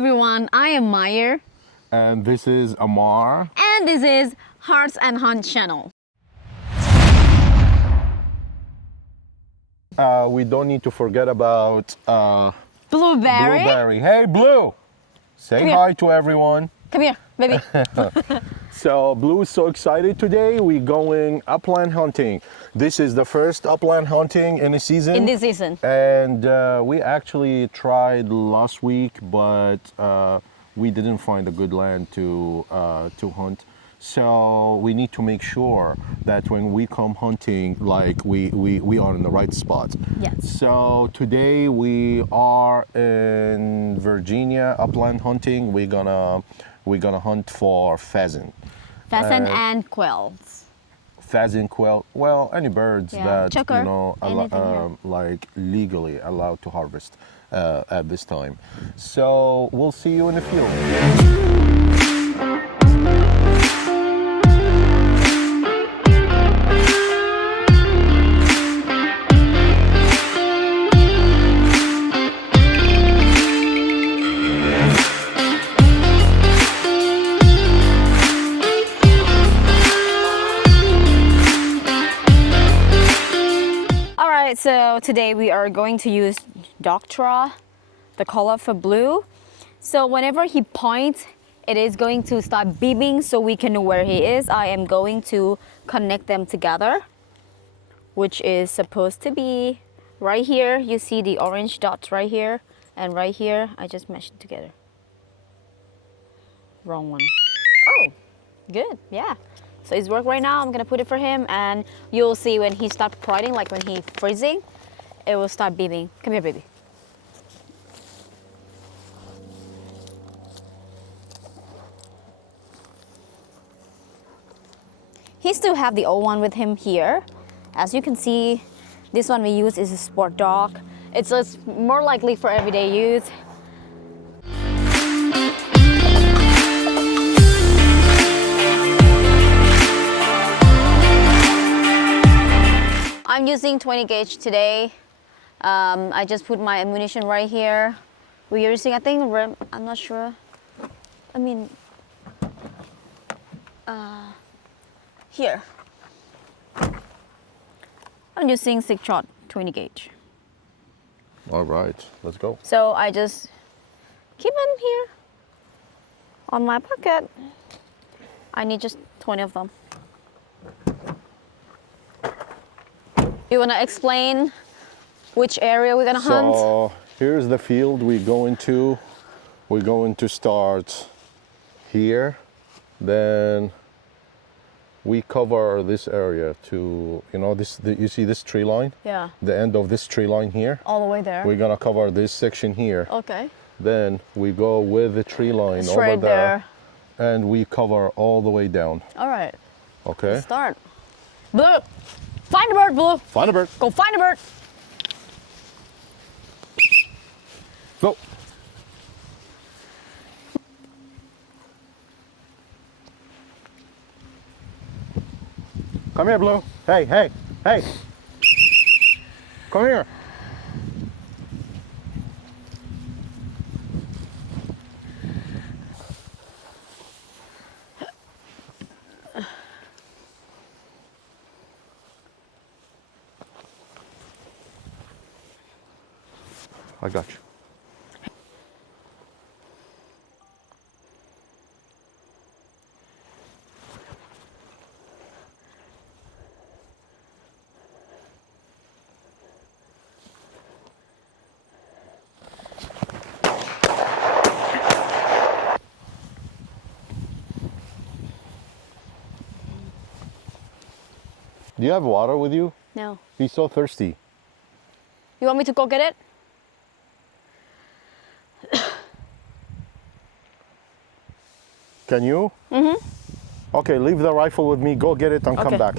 everyone, I am Meyer. And this is Amar. And this is Hearts and Hunt channel. We don't need to forget about Blueberry. Blueberry. Hey, Blue! Say hi to everyone. Come here, baby. So Blue is so excited today. We're going upland hunting. This is the first upland hunting in the season. In this season. And we actually tried last week, but we didn't find a good land to hunt. So we need to make sure that when we come hunting, like we are in the right spot. Yes. So today we are in Virginia upland hunting. We're gonna hunt for pheasant. Pheasant and quails. Pheasant, quail, well, any birds that Choker, you know anything like legally allowed to harvest at this time. So we'll see you in the field. So today we are going to use Doctra, the color for Blue. So whenever he points, it is going to start beeping so we can know where he is. I am going to connect them together, which is supposed to be right here. You see the orange dots right here and right here. I just meshed it together. Wrong one. Oh, good, yeah. So it's work right now. I'm gonna put it for him, and you'll see when he starts prodding, like when he's freezing, it will start beeping. Come here, baby. He still have the old one with him here. As you can see, this one we use is a sport dog. It's more likely for everyday use. I'm using 20 gauge today. I just put my ammunition right here. We're using, I think, I'm not sure. I mean, here. I'm using 6-shot 20 gauge. All right, let's go. So I just keep them here on my pocket. I need just 20 of them. You want to explain which area we're going to hunt? So here's the field we're going to. We're going to start here. Then we cover this area to, you know, you see this tree line? Yeah. The end of this tree line here. All the way there? We're going to cover this section here. Okay. Then we go with the tree line Straight over there. And we cover all the way down. All right. Okay. Let's start. Blue! Find a bird, Blue. Find a bird. Go find a bird. Go. Come here, Blue. Hey, hey, hey. Come here. I got you. Do you have water with you? No. He's so thirsty. You want me to go get it? Can you? Mm-hmm. Okay, leave the rifle with me. Go get it and come back.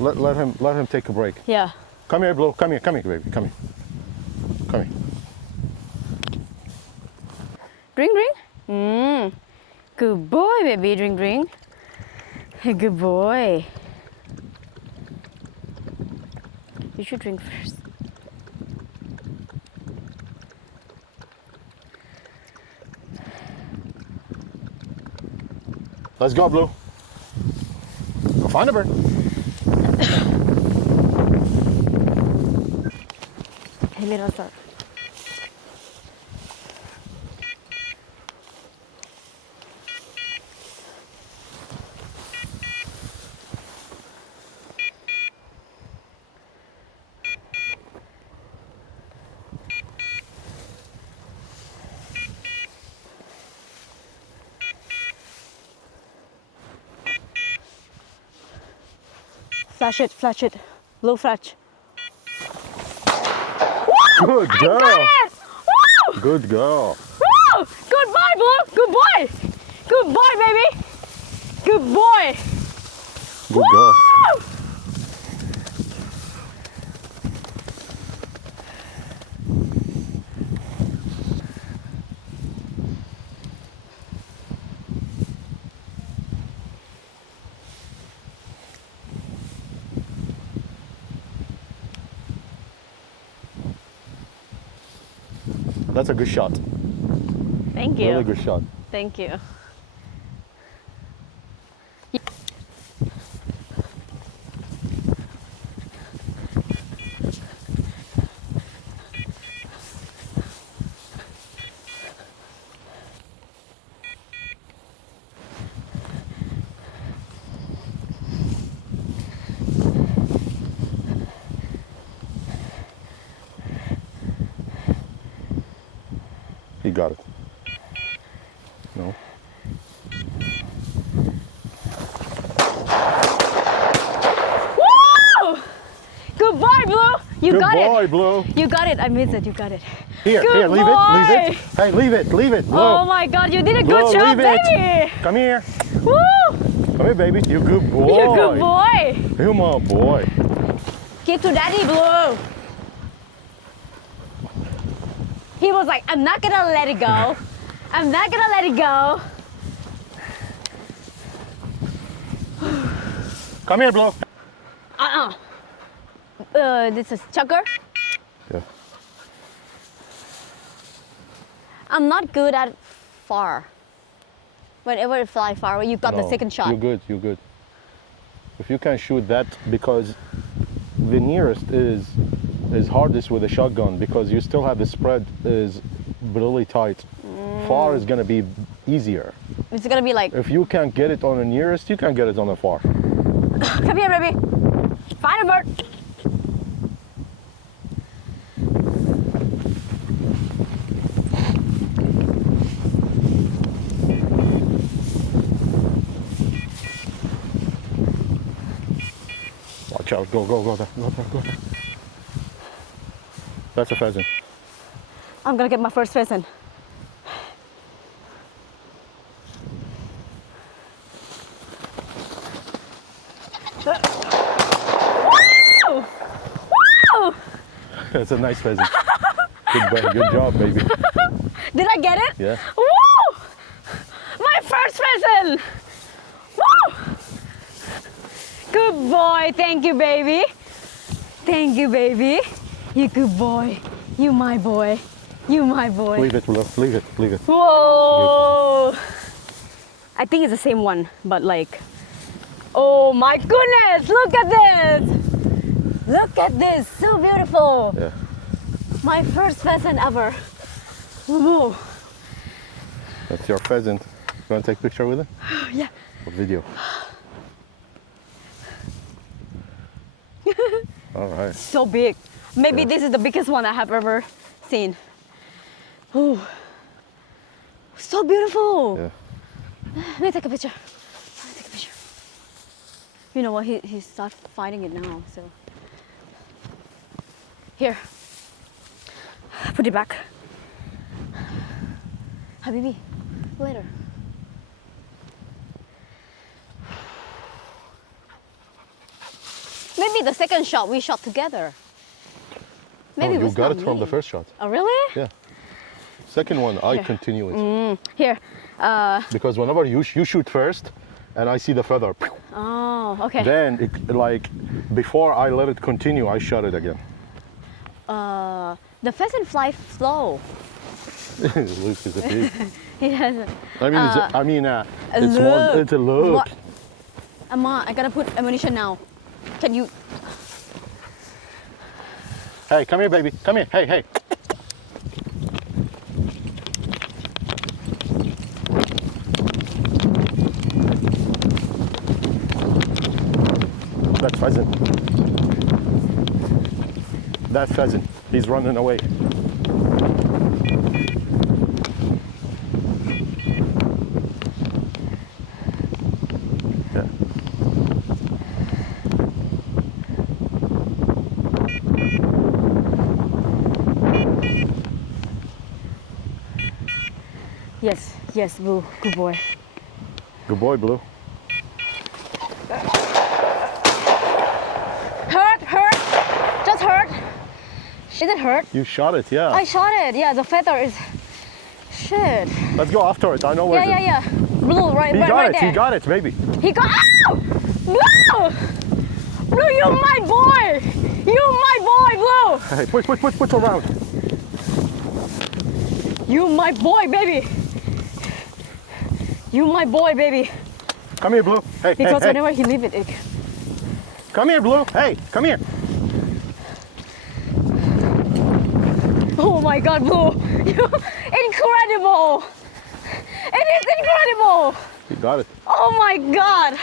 Let him take a break. Yeah. Come here, Blue. Come here, baby. Come here. Come here. Drink, drink. Good boy, baby. Drink, drink. Good boy. You should drink first. Let's go, Blue. Go find a bird. Hey, little sir. Flash it. Blue flash. Good girl. Got it! Woo! Good girl. Woo! Good boy, Blue. Good boy. Good boy, baby. Good boy. Good girl. Woo! That's a good shot. Thank you. Really good shot. Thank you. He got it. No. Woo! Good boy, Blue. You Good got boy, it. Blue. You got it. I missed it. You got it. Here, Good here, leave boy. it, leave it. Hey, leave it, Blue. Oh my God, you did a good Blue, job, leave it. baby. Come here. Woo! Come here, baby. You good boy. You're a good boy. You my boy. Give to Daddy, Blue. He was like, I'm not gonna let it go. I'm not gonna let it go. Come here, Blue. This is Chucker. Yeah. I'm not good at far. Whenever it fly far, you got the No, second shot. You're good, you're good. If you can shoot that, because the nearest is hardest with a shotgun, because you still have the spread is really tight. Far is gonna be easier. It's gonna be like, If you can't get it on the nearest, you can get it on the far. come here, baby. Find a bird. Watch out, go there, go there. That's a pheasant. I'm gonna get my first pheasant. Woo! Woo! That's a nice pheasant. Good job, baby. Did I get it? Yeah. Woo! My first pheasant! Woo! Good boy. Thank you, baby. Thank you, baby. You good boy. You my boy. You my boy. Leave it, Blue. Leave it, leave it. Whoa! I think it's the same one, but like, oh my goodness! Look at this! Look at this! So beautiful! Yeah. My first pheasant ever. Whoa! That's your pheasant. You want to take a picture with it? Yeah. Or video? All right. So big. Maybe Yeah. this is the biggest one I have ever seen. Ooh. So beautiful. Yeah. Let me take a picture. Let me take a picture. You know what? He started fighting it now. So here. Put it back. Habibi, later. Maybe the second shot we shot together. Maybe No, it you was got not it from me. the first shot. Oh, really? Yeah. Second one, I Here. continue it. Here. Because whenever you shoot first, and I see the feather, Oh, okay. then it, like before I let it continue, I shot it again. The pheasant fly slow. Luke is a pig. Yes. I mean, it's look. more. It's a look. What? Amma, I gotta put ammunition now. Can you? Hey, come here, baby. Come here. Hey, hey. That's Pheasant. That's Pheasant. He's running away. Yeah. Yes, yes, Blue. Good boy. Good boy, Blue. Hurt! Just hurt. Is it hurt? You shot it, yeah. I shot it. Yeah, the feather is. Shit. Let's go after it. I know where Yeah. Blue, right, He right, got right it. there. He got it, baby. He got. Ow! Blue! Blue, you my boy! You my boy, Blue! Hey, push around. You my boy, baby! You my boy, baby! Come here, Blue. Hey, Because hey, whenever he leave it, Come here, Blue. Hey, come here. oh my God, Blue! Incredible! It is incredible! You got it. Oh my God!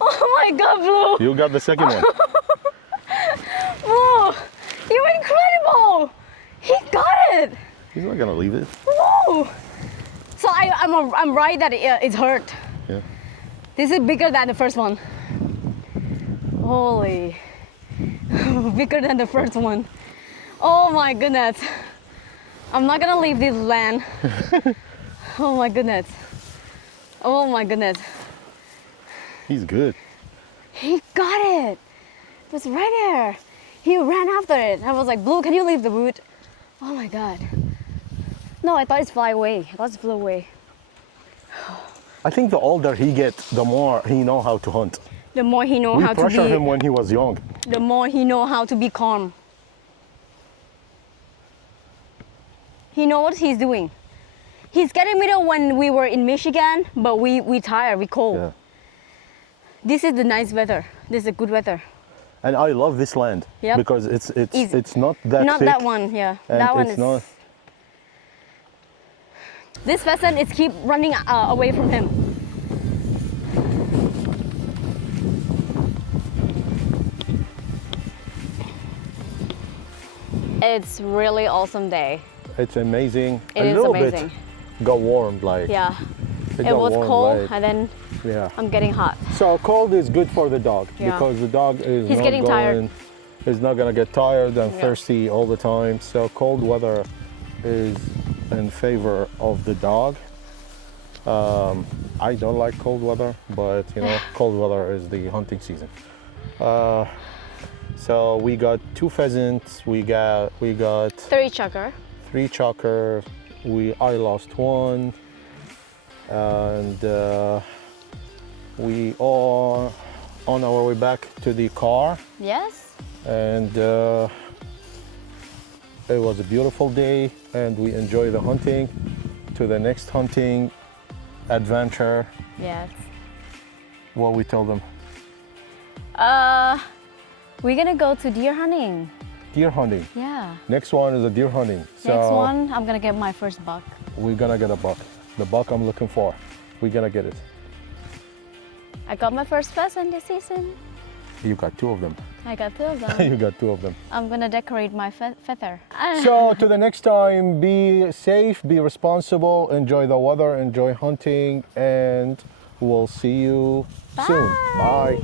Oh my God, Blue! You got the second one. Blue! You're incredible! He got it! He's not gonna leave it. Whoa! So I'm right that it's hurt. Yeah. This is bigger than the first one. Holy. Bigger than the first one. Oh my goodness. I'm not gonna leave this land. Oh my goodness. Oh my goodness. He's good. He got it. It was right there. He ran after it. I was like, Blue, can you leave the wood? Oh my God. No, I thought it's fly away. I thought it flew away. I think the older he gets, the more he know how to hunt. The more he know We how to pressure be, him when he was young. the more he know how to be calm. He know what he's doing. He's getting middle when we were in Michigan, but we tired, we cold. Yeah. This is the nice weather. This is a good weather. And I love this land Yep. because it's Easy. it's not that Not thick. that one, yeah. And That one it's is. not. This pheasant is keep running away from him. It's really awesome day. It's amazing. It a is little amazing. bit got warm, like Yeah. It got was warm, cold like- and then yeah. I'm getting hot. So cold is good for the dog Yeah. because the dog is He's not getting tired. going, is not gonna get tired and Yeah. thirsty all the time. So cold weather is in favor of the dog. I don't like cold weather, but you know, cold weather is the hunting season. So we got 2 pheasants. We got 3 chucker. 3 chukar. I lost 1, and we are on our way back to the car. Yes. And it was a beautiful day, and we enjoy the hunting. To the next hunting adventure, Yes. what we tell them? We're gonna go to deer hunting. Deer hunting. Yeah. Next one is a deer hunting. So Next one, I'm gonna get my first buck. we're gonna get a buck. The buck I'm looking for. We're gonna get it. I got my first pheasant this season. You got 2 of them. I got 2 of them. You got 2 of them. I'm gonna decorate my feather. So to the next time, be safe, be responsible, enjoy the weather, enjoy hunting, and we'll see you soon. Bye.